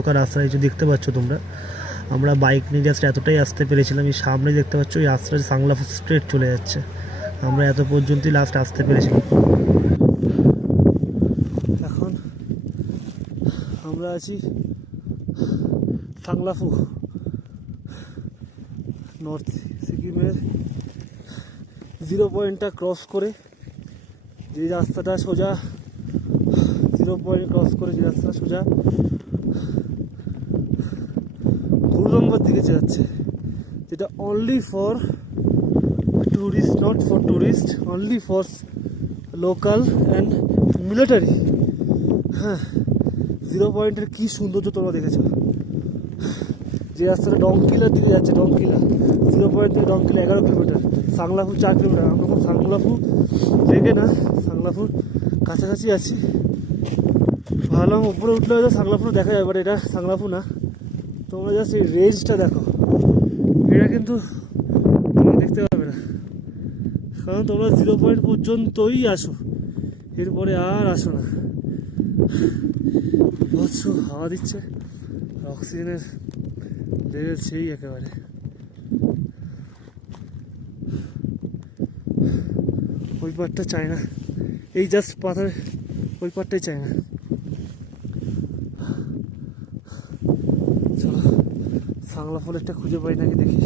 ঢোকার রাস্তা এই যে দেখতে পাচ্ছ তোমরা, আমরা বাইক নিয়ে জাস্ট এতটাই আসতে পেরেছিলাম। এই সামনে দেখতে পাচ্ছ এই রাস্তাটা সাংলাফু স্ট্রেট চলে যাচ্ছে, আমরা এত পর্যন্তই লাস্ট আসতে পেরেছিলাম। এখন আমরা আছি সাংলাফু, নর্থ সিকিমের 0 পয়েন্টটা ক্রস করে যে রাস্তাটা সোজা 0 পয়েন্ট ক্রস করে যে রাস্তাটা সোজা গুরুরম্বার দিকে যাচ্ছে, যেটা only for tourist, not for tourist, only for local and military. হ্যাঁ, 0 পয়েন্টের কী সৌন্দর্য তোমরা দেখেছো। যে রাস্তাটা ডংকিলার দিকে যাচ্ছে, ডংকিলা 0 পয়েন্ট থেকে ডংকিলা 11 কিলোমিটার, সাংলাফু 4 কিলোমিটার। আমরা এখন সাংলাফু লেগে না, সাংলাফুর কাছাকাছি আছি। ভাবলাম উপরে উঠলে হয়তো সাংলাফু দেখা যায়, বাট এটা সাংলাফু না। তোমরা জাস্ট এই রেঞ্জটা দেখো, এটা কিন্তু তোমরা দেখতে পাবে না, কারণ তোমরা 0 পয়েন্ট পর্যন্তই আসো, এরপরে আর আসো না। বৎস হাওয়া দিচ্ছে, অক্সিজেনের লেভেল সেই একেবারে। ওই পারটা চাই না, এই জাস্ট পাথর ওই পারটাই চাই না। চলো সাংলাফু একটা খুঁজে পাই নাকি দেখি।